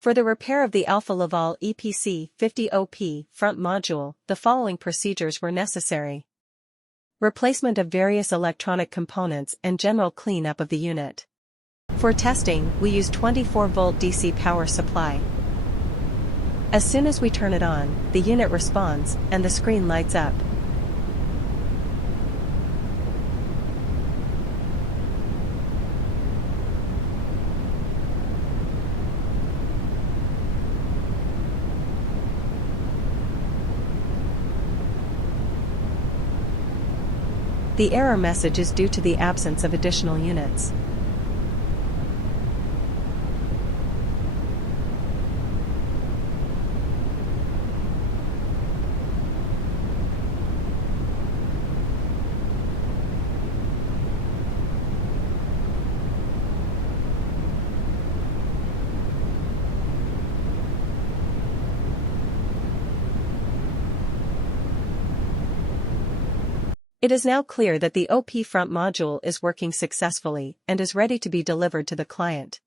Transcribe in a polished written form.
For the repair of the Alfa Laval EPC50 OP front module, the following procedures were necessary. Replacement of various electronic components and general cleanup of the unit. For testing, we use 24-volt DC power supply. As soon as we turn it on, the unit responds, and the screen lights up. The error message is due to the absence of additional units. It is now clear that the OP front module is working successfully and is ready to be delivered to the client.